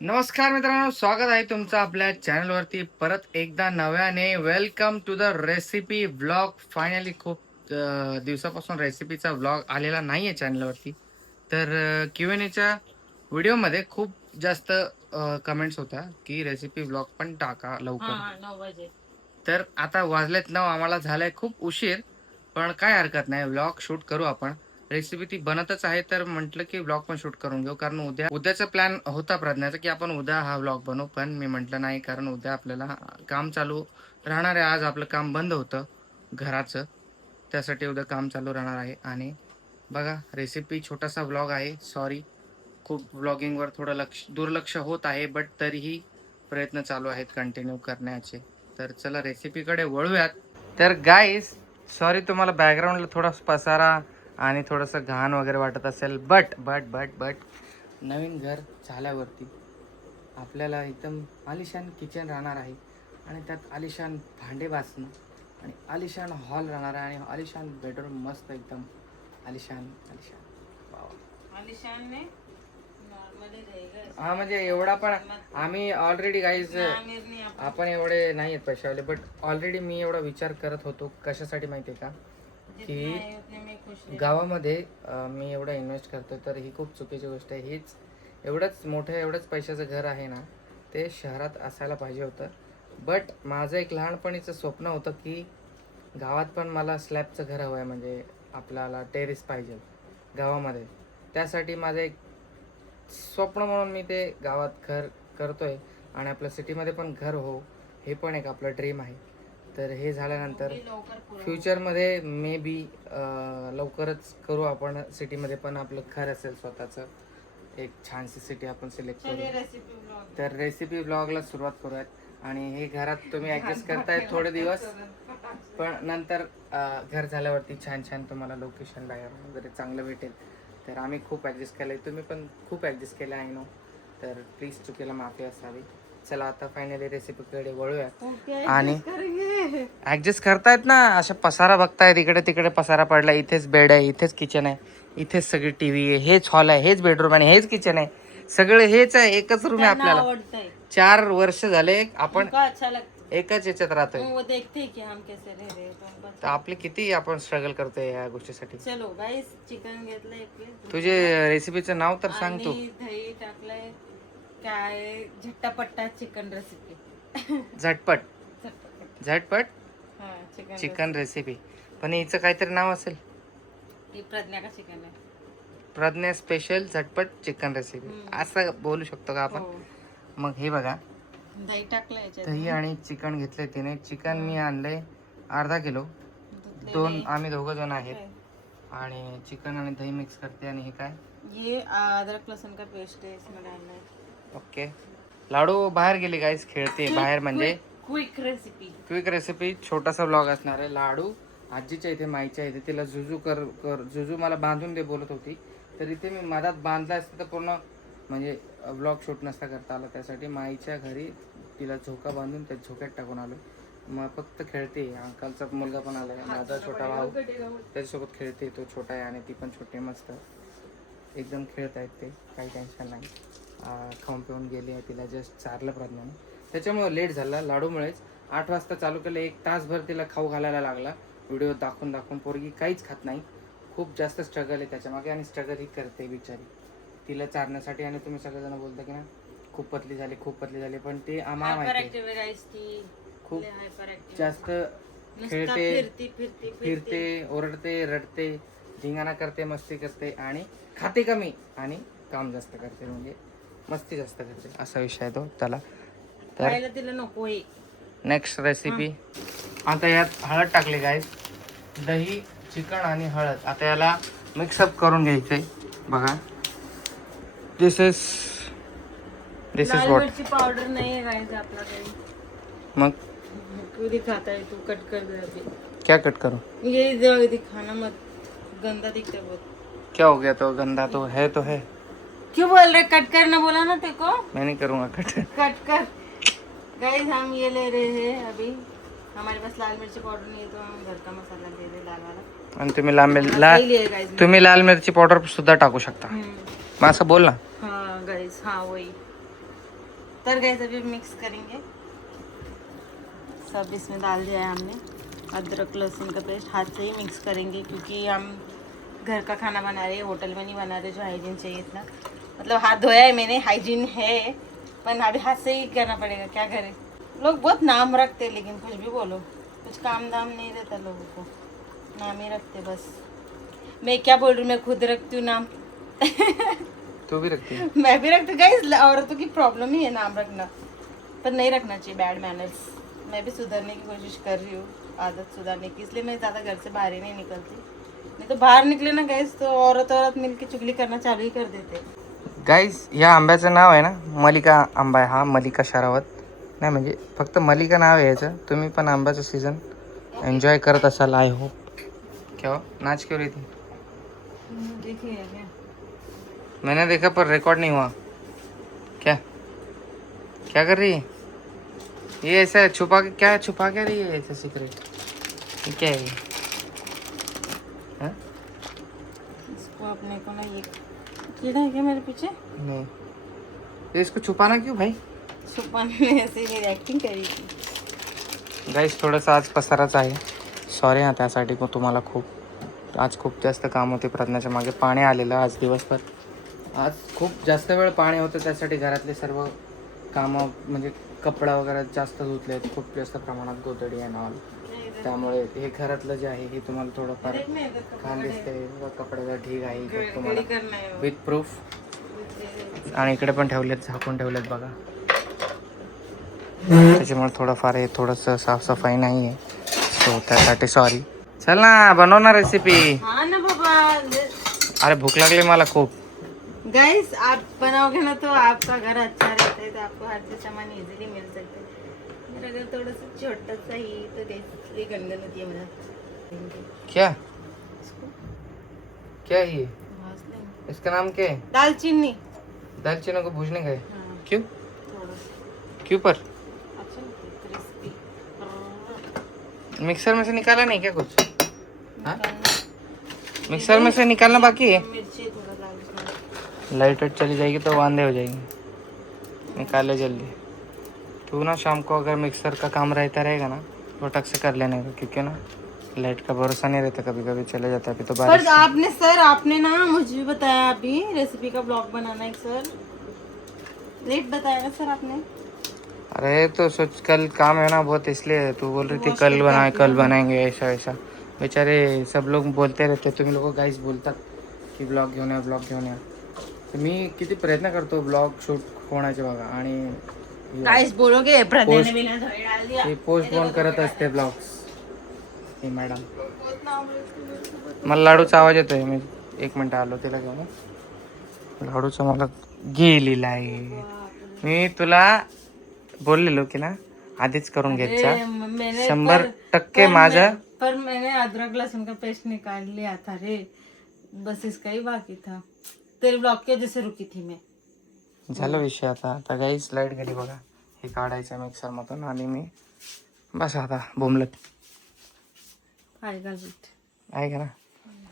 नमस्कार मित्रांनो, स्वागत आहे तुमचं आपल्या चॅनलवरती परत एकदा नव्याने. Welcome to the recipe vlog. Finally खूप दिवसापासून रेसिपीचा व्लॉग आलेला नाहीये चॅनलवरती. तर Q&Aच्या व्हिडिओमध्ये खूप जास्त कमेंट्स होत्या की रेसिपी व्लॉग पण टाका लवकर. 9 वाजे. तर आता वाजलेत 9, आम्हाला झालाय खूप उशीर, पण काय हरकत नाही, व्लॉग शूट करू आपण. रेसिपी ती बनतच आहे, तर म्हटलं की व्लॉग पण शूट करून घेऊ, कारण उद्याचा प्लॅन होता प्रज्ञाचा की आपण उद्या हा व्लॉग बनवू, पण मी म्हटलं नाही, कारण उद्या आपल्याला काम चालू राहणार आहे. आज आपलं काम बंद होतं घराचं, त्यासाठी उद्या काम चालू राहणार आहे. आणि बघा, रेसिपी छोटासा व्लॉग आहे. सॉरी, खूप व्लॉगिंगवर थोडं दुर्लक्ष होत आहे, बट तरीही प्रयत्न चालू आहेत कंटिन्यू करण्याचे. तर चला रेसिपीकडे वळूयात. तर गाईस, सॉरी तुम्हाला बॅकग्राऊंडला थोडा पसारा आणि थोडंसं घाण वगैरे वाटत असेल, बट बट बट बट नवीन घर झाल्यावरती आपल्याला एकदम आलिशान किचन राहणार आहे, आणि त्यात आलिशान भांडे घासणं आणि आलिशान हॉल राहणार आहे, आणि आलिशान बेडरूम, मस्त एकदम आलिशान आलिशान. वाव. आलिशानने नॉर्मली रहेगा. हा, म्हणजे एवढा पण आम्ही ऑलरेडी गाईज आमिरने आपण एवढे नाही आहेत पैशावाले, बट ऑलरेडी मी एवढा विचार करत होतो. कशासाठी माहिती आहे का? जितने आए उतने में खुश रहे. गावामध्ये मी एवढा इन्व्हेस्ट करतो, तर ही खूप चुकीची गोष्ट आहे. हीच एवढंच पैशाचं घर आहे ना, ते शहरात असायला पाहिजे होतं. बट माझं एक लहानपणीचं स्वप्न होतं की गावात पण मला स्लॅबचं घर हवं आहे, म्हणजे आपल्याला टेरेस पाहिजे गावामध्ये. त्यासाठी माझं एक स्वप्न म्हणून मी ते गावात घर करतोय, आणि आपल्या सिटीमध्ये पण घर हो, हे पण एक आपलं ड्रीम आहे. तर हे झाल्यानंतर लवकर पूर्ण फ्युचरमध्ये मे बी लवकरच करू आपण. सिटीमध्ये पण आपलं घर असेल स्वतःचं, एक छानशी सिटी आपण सिलेक्ट करू. चलिए रेसिपी ब्लॉग. तर रेसिपी ब्लॉगला सुरुवात करूयात. आणि हे घरात तुम्ही ॲडजस्ट करताय थोडे दिवस, पण नंतर घर झाल्यावरती छान छान तुम्हाला लोकेशन वगैरे चांगलं भेटेल. तर आम्ही खूप ॲडजस्ट केलं आहे, तुम्ही पण खूप ॲडजस्ट केलं आहे, नो. तर प्लीज चुकीला माफी असावी. चला आता फायनली रेसिपीकडे वळूया. आणि ॲडजस्ट करतायत ना, अशा पसारा बघतायत, इकडे तिकडे पसारा पडला. इथेच बेड आहे, इथेच किचन आहे, इथेच सगळी टीव्ही आहे, हेच हॉल आहे, हेच बेडरूम आणि हेच किचन आहे, सगळं हेच आहे, एकच रूम आहे आपल्याला. आवडतंय. 4 वर्ष झाले आपण तुमका अच्छा लगता एकाच याच्यात राहतोय. वो देखते हैं कि हम कैसे रह रहे हैं, तो हमको तर आपले किती आपण स्ट्रगल करतोय या गोष्टीसाठी. चलो गाईस, चिकन घेतलं एक प्लेट. तुझे रेसिपीचं नाव तर सांग तू. आणि दही टाकलंय. काय झट्टापट्टा चिकन रेसिपी. झटपट झटपट हा, चिकन रेसिपी. पण हिचं काहीतरी नाव असेल. ही प्रज्ञा का चिकन आहे. प्रज्ञा स्पेशल झटपट चिकन रेसिपी असं बोलू शकतो का आपण. हो. मग हे बघा, दही टाकलं याच्यात. दही आणि चिकन घेतले तिने. चिकन मी आणले अर्धा किलो. आम्ही 2 जण आहेत, आणि चिकन आणि दही मिक्स करते. आणि हे काय, ये अदरक लहसुन का पेस्ट है, इसमें डालना है. ओके. लाडू बाहेर गेली गाईस, खेळते बाहेर, म्हणजे क्विक रेसिपी. Quick recipe. छोटासा व्लॉग असणार आहे. लाडू आजीच्या इथे, माईच्या इथे, तिला जुजू मला बांधून दे बोलत होती, तर इथे मी मधात बांधला असतं तर पूर्ण म्हणजे व्लॉग शूट नसता करता आला. त्यासाठी माईच्या घरी तिला झोका बांधून त्या झोक्यात टाकून आलो. मग फक्त खेळते. अंकलचा मुलगा पण आलाय, माझा छोटा भाऊ, त्याच्यासोबत खेळते. तो छोटा आहे आणि ती पण छोटी, मस्त एकदम खेळत आहेत ते, काही टेन्शन नाही. खाऊन पिऊन गेली आहे, तिला जस्ट चारलं प्रज्ञाने, त्याच्यामुळे लेट झाला. लाडूमुळेच 8 वाजता चालू केलं, 1 तासभर तिला खाऊ घालायला लागला. व्हिडिओ दाखवून पोरगी काहीच खात नाही. खूप जास्त स्ट्रगल आहे त्याच्यामागे, आणि स्ट्रगल ही करते बिचारी तिला चारण्यासाठी. आणि तुम्ही सगळेजण बोलता की ना खूप पतली झाली, पण ते आम्हाला माहिती आहे, खूप जास्त खेळते, फिरते, ओरडते, रडते, धिंगाणा करते, मस्ती करते, आणि खाते कमी आणि काम जास्त करते, म्हणजे मस्ती जास्त करते, असा विषय आहे तो त्याला. तर तिला नको. Next recipe. आता यात हळद टाकली गाईस, दही, चिकन आणि हळद. आता याला मिक्सअप करून घ्यायचंय. बघा, दिस इज व्हॉट. पावडर नाही आहे गाईस आपल्याकडे. मग कधी खाता है तू? कट कर दे अभी. क्या कट करूं? ये दिखाना मत, गंदा दिखता है बहुत. क्या हो गया? तो गंदा तो है क्यों बोल रहे? कट करना बोला ना तेरे को. मैं नहीं करूंगा कट. कट कर. गाइस, हम ये ले रहे हैं अभी. हमारे पास लाल मिर्ची पाउडर नहीं है, तो हम घर का मसाला ले रहे, लाल वाला. आणि तुम्ही लाल मिरची पावडर सुद्धा टाकू शकता. मग असं बोल ना. हाँ गाइस, हाँ वही. तर गैस अभी मिक्स करेंगे सब। इसमें डाल दिया है हमने अदरक लहसुन का पेस्ट। हाथ से ही मिक्स करेंगे क्योंकि हम घर का खाना बना रहे हैं, होटल में नहीं बना रहे जो हाइजीन चाहिए इतना। मतलब हाथ धोया है मैंने, हाइजीन है, पर अभी हाथ से ही करना पड़ेगा, क्या करें। लोग बहुत नाम रखते लेकिन कुछ भी बोलो, कुछ काम दाम नहीं रहता लोगों को, नाम ही रखते बस। मैं क्या बोल रही हूँ, मैं खुद रखती हूँ नाम। तू भी रखती है? मैं भी रखती हूँ गाइस, औरतों की प्रॉब्लम ही है नाम रखना, पर नहीं रखना चाहिए, बैड मैनर्स। मैं भी सुधरने की कोशिश कर रही हूँ, आदत सुधारने की, इसलिए मैं ज़्यादा घर से बाहर ही नहीं निकलती। नहीं तो बाहर निकले ना गाइस तो औरत मिलके चुगली करना चालू ही कर देते। गाईस या आंब्याचं नाव आहे ना मलिका आंबा आहे हा, मलिका शरावत नाही, म्हणजे फक्त मलिका नाव आहे याचं. तुम्ही पण आंब्याचं सीझन एन्जॉय करत असाल आय होप. क्या हो? नाच क्यों रही थी? देखिए क्या मैंने देखा पर रिकॉर्ड नहीं हुआ. क्या क्या कर रही है ये? ऐसा छुपा के क्या छुपा क्या रही है ऐसा सीक्रेट? ये क्या है ये? हाँ? इसको अपने को ना, ये कीड़ा है क्या मेरे पीछे? नहीं, तो इसको छुपाना क्यों भाई? छुपाने ऐसे ही एक्टिंग करी थी। गाईस थोडंसं आज पसाराच आहे, सॉरी हा त्यासाठी पण तुम्हाला खूप आज खूप जास्त काम होते. प्रज्ञाच्या मागे पाणी आलेलं आज दिवसभर, आज खूप जास्त वेळ पाणी होतं, त्यासाठी घरातले सर्व कामं म्हणजे कपडा वगैरे जास्त धुतले आहेत, खूप जास्त प्रमाणात गोधडी आहे ना, त्यामुळे हे घरातलं जे आहे हे तुम्हाला थोडंफार घाण दिसते. कपड्याचा ढीग आहे इकडे तुम्हाला विथ प्रूफ, आणि इकडे पण ठेवलेत, झाकून ठेवलेत बघा, त्याच्यामुळे थोडंफार हे थोडंसं साफसफाई नाही आहे, सो त्यासाठी सॉरी. चल ना बनव ना रेसिपी. हाँ ना बाबा। अरे भूक लागली मला खूप. गाइस आप बनाओगे ना तो आपका घर अच्छा रहता है, तो आपको हर चीज सामान इजीली मिल सकता है। मेरा घर थोड़ा सा छोटा सा ही, तो इसलिए गंदन होती है मेरा। क्या इसको क्या है ये? भाज लेंगे। इसका नाम क्या है? दालचीनी। दालचीनी को भूजने का है? हाँ, क्यों थोड़ा सा क्यों पर? अच्छा क्रिस्पी। मिक्सर में से निकाला नहीं क्या कुछ? हाँ? मिक्सर में से निकालना बाकी है. मिर्ची थोड़ा डाल इसमें। लाइट वाइट चली जाएगी तो वांदे हो जाएंगे, निकाले जल्दी. तू ना शाम को अगर मिक्सर का काम रहता रहेगा ना तो टक से कर लेने का, क्योंकि ना लाइट का भरोसा नहीं रहता, कभी कभी चले जाता है. अभी तो बारिश. पर आपने ना मुझे भी बताया अभी रेसिपी का ब्लॉग बनाना है सर, लेट बताया ना सर आपने। अरे तो सोच कल काम है ना बहुत, इसलिए तू बोल रही थी कल बनाएंगे ऐसा ऐसा. बेचारे सब लोग बोलते रहते, तुम्ही लोक गाईस बोलतात की ब्लॉग घेऊन या ब्लॉग घेऊन या, तर मी किती प्रयत्न करतो ब्लॉग शूट होण्याचे बघा, आणि गाइस बोलोगे पोस्ट- ने बिना धोए डाल दिया। ते पोस्टपोन करत असते ब्लॉग्स ही मॅडम. मला लाडूचा आवाज येतोय, मी 1 मिनिट आलो तिला घेऊन. लाडूचा मला गेलेला आहे, मी तुला बोललेलो की ना आधीच करून घेत जा, 100% माझं. पर मैंने अदरक लहसुन का पेस्ट निकाल लिया था रे, बस इसका ही बाकी था, तेरे ब्लॉग के वजह से रुकी थी मैं। झालं विषय. आता गाईच लाईट गेली बघा, हे काढायचं मिक्सर मधून, आणि मी बस आता बोंबलत आएगा वीट। आहे का ना.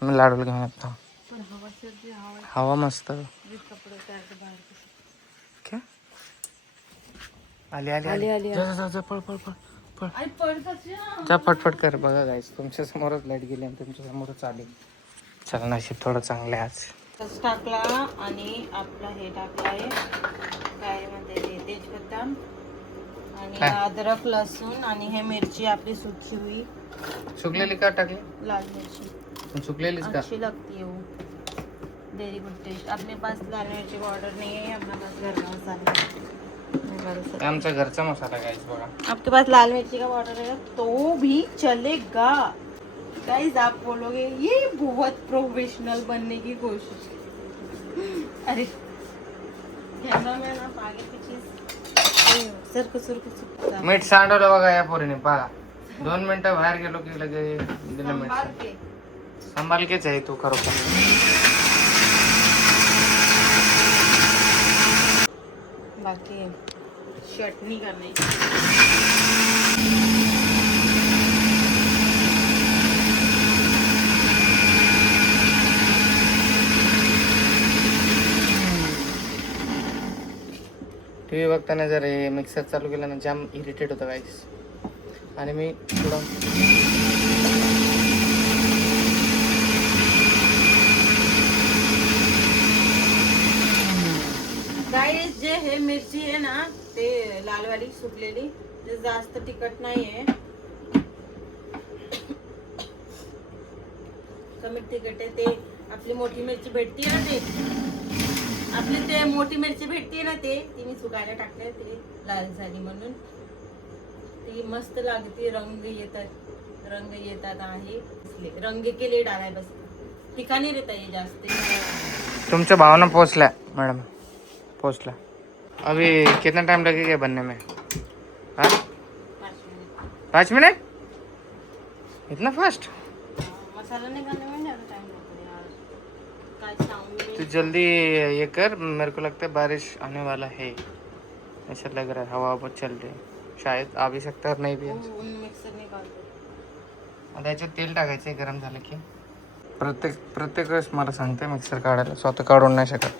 मी लाडूला घेऊन येतो. पर हवा सर्दी हवा मस्त. कपड़े उतार के बाहर के। क्या आली जा जा पळ पळ पळ पळ आई पडतात जा। जा फटफट कर. बघा गाईस तुमच्या समोरच लाईट गेली आणि तुमच्या समोरच आली. चला नशीब थोडं चांगलं आहे आज. टाकला आणि आपला हे टाकला आहे, काय म्हणते ते, तेजपत्ता आणि काय? अदरक लसूण, आणि हे मिरची आपली सुकी हुई सुकलेली का टाकली? लाल मिर्ची सुकलेलीच का? अच्छी लगती है वो, वेरी गुड टेस्ट। अपने पास लाल मिर्ची पाउडर नहीं है, अपने पास घर का मसाला है। आमचा घरचा मसाला गाईस बघा. आपके पास लाल मिर्ची का पाउडर है तो भी चलेगा। गाइस आप बोलोगे ये बहुत प्रोफेशनल बनने की कोशिश। अरे कैमरा मैन आप आगे पीछे सर मीठ सांडवलं बघा या पोरीने. बघा 2 मिनिटं बाहेर गेलो की लगे दिलं मीठ. संभाल केच आहे तू खरोखर. बाकी चटनी करनी। टी व्ही बघताना जर हे मिक्सर चालू केलं ना जाम इरिटेट होतं गाईस. आणि मी थोडं गाईस जे हे मिरची आहे ना ते लालवाली सुकलेली ते जास्त तिखट नाही आहे, कमी तिखट आहे. ते आपली मोठी मिरची भेटते ना ते आपली ते मोठी मिरची भेटते ना ते ती मी सुकायला टाकले ते लाल झाली म्हणून ती मस्त लागते. रंग येतात आहे इसलिए रंग के लिए डाला है बस. तिखा नहीं रहता ये जास्त. तुमच्या भावना पोचल्या मैडम, पोचला. अभी कितना टाइम लगेगा बनने में? हाँ 5 मिनट? इतना फास्ट? मसाला निकालने में ज़्यादा टाइम लगता है यार. काय सांगू तू जल्दी ये कर, मेरे को लगता है बारिश आने वाला है. ऐसा लग रहा है, हवा बहुत चल रही है. शायद आ भी सकता है और नहीं भी. मिक्सर निकालते. आता याच्यात तेल टाकायचं गरम झालं की. प्रत्येक वेळेस मला सांगते मिक्सर काढायला, स्वतः काढून नाही शकत.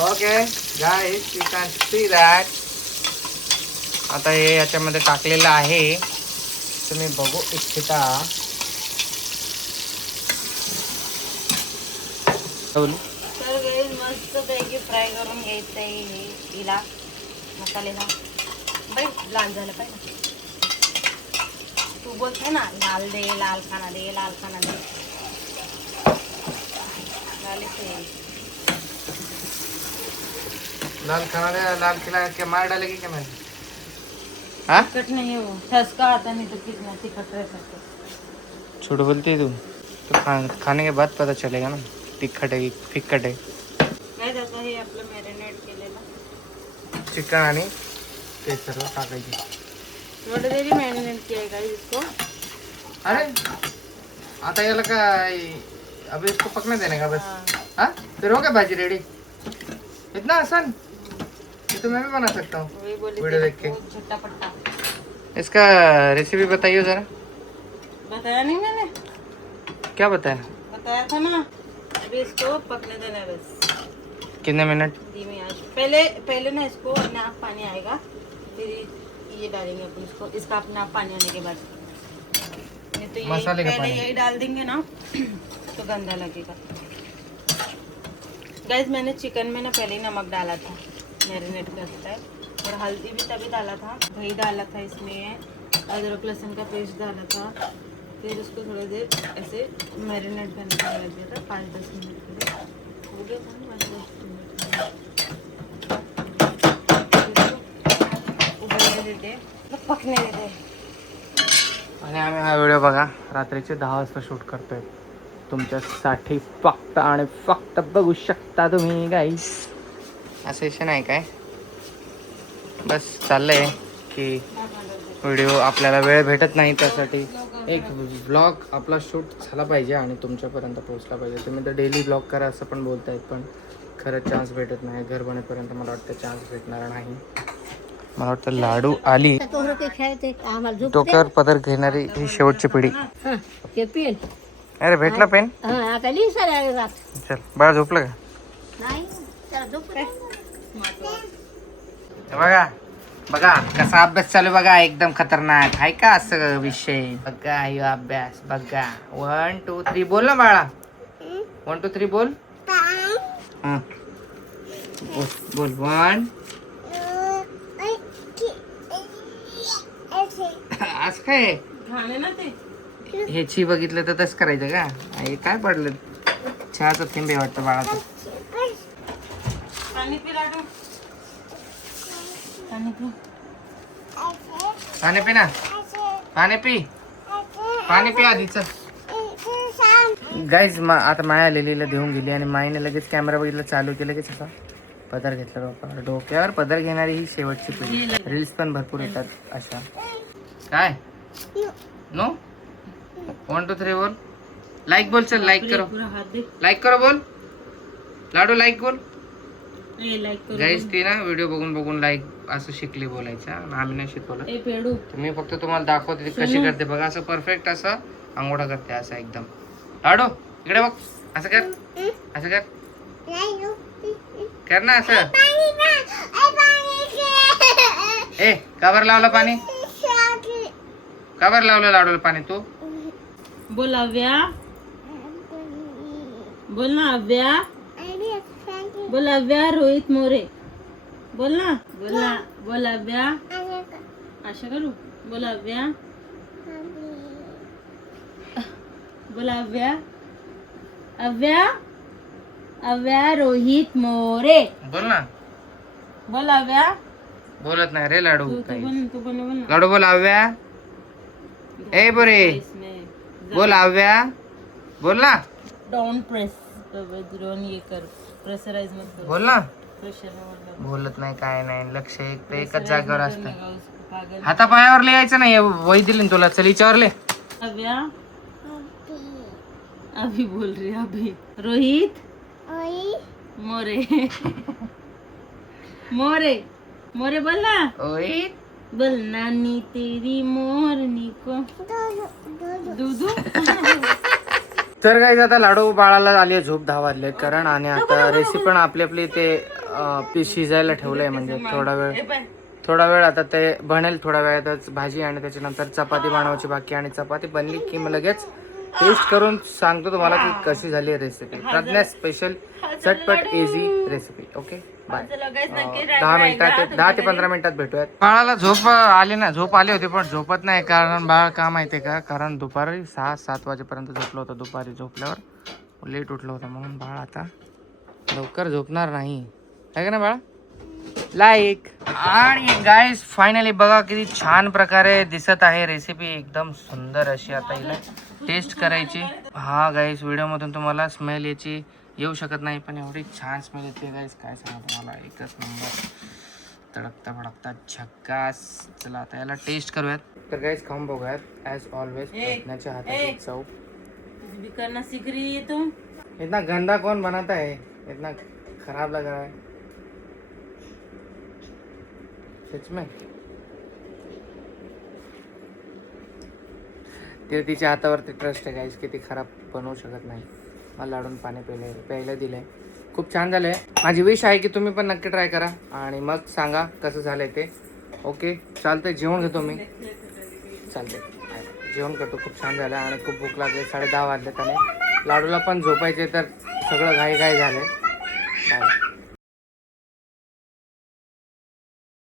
Okay guys, you can see that. आता हे याच्यामध्ये टाकलेलं आहे, तुम्ही बघू इच्छिता. तर मस्त पैकी फ्राय करून घ्यायचं आहे हिला मसाल्याला. बाई लाल झालं पाहिजे. तू बोलते ना लाल दे, लाल खाना दे, लाल खाना दे. लाल खाना दे, लाल खिला के मार डालेगी क्या मैंने? हाँ तिखट नहीं हो, ठसका आता नहीं तो कितना तिखट रह सकते. झूठ बोलती है तू. तो खाने के बाद पता चलेगा ना तिखट आहे फिक्कट आहे. काय त्याचं हे आपलं मॅरिनेट केलेलं चिकन आणि ते सर्व टाकायचे. थोड़ी देर मैरिनेट किया है इसको. अरे आता याला काय, अभी इसको पकने देने का बस. हाँ फिर हो गया भाजी रेडी. इतना आसान, ये तो मैं भी बना सकता हूँ वही बोली वीडियो देख के. झट्टापट्टा. इसका रेसिपी बताइए जरा. बताया नहीं मैंने, क्या बताया? बताया था ना. अभी इसको पकने देना है बस कितने मिनट? धीमी आंच. पहले ना इसको अपने आप पानी आएगा, फिर ये डालेंगे अपन इसको. इसका अपने आप पानी आने के बाद नहीं तो मसाले का पहले पानी. यही डाल देंगे ना तो गंदा लगेगा. गाइस मैंने चिकन में ना पहले ही नमक डाला था, मैरिनेट करता है. और हल्दी भी तभी डाला था. दही डाला था इसमें, अदरक लहसुन का पेस्ट डाला था. फिर उसको थोड़ी देर ऐसे मैरिनेट करने के लिए रख दिया था 5-10 मिनट के लिए. हो गया था ना 5-10 मिनट. उबलने देते, मतलब पकने देते. आणि आम्ही हा व्हिडिओ बघा रात्रीचे 10 वाजता शूट करतोय तुमच्यासाठी फक्त आणि फक्त. बघू शकता तुम्ही गाईस. असं विषय नाही काय, बस चाललंय की व्हिडिओ आपल्याला वेळ भेटत नाही, त्यासाठी एक व्लॉग आपला शूट झाला पाहिजे आणि तुमच्यापर्यंत पोहोचला पाहिजे. तुम्ही तर डेली व्लॉग करा असं पण बोलतायत, पण खरंच चान्स भेटत नाही. घर बनेपर्यंत मला वाटतं चान्स भेटणार नाही. मला वाटतं लाडू आली डोक्यावर पदर घेणारी ही शेवटची पिढी. अरे भेटला पेन. चल बाळा झोपलं का? बघा बघा कसा अभ्यास चालू बघा, एकदम खतरनाक आहे का असं विषय. बघा यो अभ्यास बघा. 1 2 3 बोल ना बाळा. 1 2 3 बोल. हा बोल 1. आज काय घाणे ना ते हे ची बघितलं तर तसं करायचं का? हे काय पडलं? चहाचं थेंबे वाटतं बाळाचं. पाणी पी लाडू, पाणी पी. पाणी पी ना, पाणी पी, पाणी पी आधीच. गाईज आता माया लिलीला देऊन गेली आणि माईने लगेच कॅमेरा बघितला, चालू केलं की असा पदर घेतला. बाबा डोक्यावर पदर घेणारी ही शेवटची पिढी. रील्स पण भरपूर येतात अशा. काय नो 1 2 3 बोल. लाईक बोल. चल लाईक करो, पूरा हाथ दे. लाईक करो बोल. लाडू लाईक बोल. ए लाईक करू. गाईज ती ना व्हिडिओ बघून बघून लाईक असं शिकली बोलायचं. आम्ही नाही शिकवलं. ए पेडू मी फक्त तुम्हाला दाखवते ती कशी करते बघा. असं परफेक्ट असं अंघोळा करते असं एकदम. लाडू इकडे बघ, असं कर, असं कर. कर ना असं. ए काबर लावलं पाणी, काबर लावलं लाडूला पाणी तू. बोल अव्या, बोल ना अव्या, बोल अव्या रोहित मोरे, बोल ना, बोल ना, बोल अव्या. अशा करू, बोल अव्या, बोल अव्या, अव्या, अव्या रोहित मोरे, बोल ना. बोल अव्या. बोलत नाही रे लाडू तू काही. बोल ना. लाडू बोल अव्या. ए बोरे बोल अव्या, बोल ना. डोंट प्रेस, डोंट ये कर, प्रेशराइज मत कर. बोल ना. प्रेशर बोलत नाही काय नाही, लक्ष एकच जागेवर असतं. पागल. हातापायावर लिहायचं नाही, वही दिली ना तुला, चल हिच्यावर ले. अव्या, अभी बोल रही है, अभी. रोहित मोरे, मोरे, मोरे बोल ना. ओय बोल नानी तेरी मोरनी को दूधू. तर काय आता लाडू बाळाला आली आहे झोप, 10 वाजले कारण. आणि आता रेसिपी पण आपली आपली ते पीस शिजायला ठेवलंय, म्हणजे थोडा वेळ आता ते बनेल. थोड्या वेळातच भाजी आणि त्याच्यानंतर चपाती बनवायची बाकी. आणि चपाती बनली की मग लगेच टेस्ट करून सांगतो तुम्हाला की कशी झाली रेसिपी. प्रज्ञा स्पेशल झटपट इझी रेसिपी. Okay bye. 10 मिनिटात, 10 ते 15 मिनिटात भेटूयात. बाळाला झोप आली ना, झोप आली होती पण झोपत नाही. कारण बाळ का माहितीये का, कारण दुपारी 6-7 वाजेपर्यंत झोपलं होतं. दुपारी झोपल्यावर लेट उठलं होतं, म्हणून बाळ आता लवकर झोपणार नाही, आहे का ना बाळा. लाईक. आणि गाईस फायनली बघा किती छान प्रकारे दिसत आहे रेसिपी, एकदम सुंदर अशी. आता हिला टेस्ट करायची. हा गाईस व्हिडिओ मधून तुम्हाला स्मेल याची येऊ शकत नाही, पण एवढी छान स्मेल येते गाईस, काय सांगा तुम्हाला. एकच नंबर, तडकता भडकता झक्कास. चला आता याला टेस्ट करूयात. तर गाईस खाऊन बघूयात. ॲज ऑलवेज प्रज्ञाच्या हाताची चव. कुछ भी करना सीख रही है तुम. इतना गंदा कौन बनाता है, इतना खराब लग रहा है सच में. ते तिच्या हातावरती ट्रस्ट आहे गाईस, की ती खराब बनवू शकत नाही. मला लाडून पाणी प्यायला दिलंय, खूप छान झालंय. माझी विश आहे की तुम्ही पण नक्की ट्राय करा आणि मग सांगा कसं झालंय ते. ओके चालतंय, जेवण घेतो मी. चालतंय जेवण करतो. खूप छान झालं आणि खूप भूक लागली. 10:30 वाजले. त्याने लाडूला पण झोपायचे, तर सगळं घाई झालंय. बाय.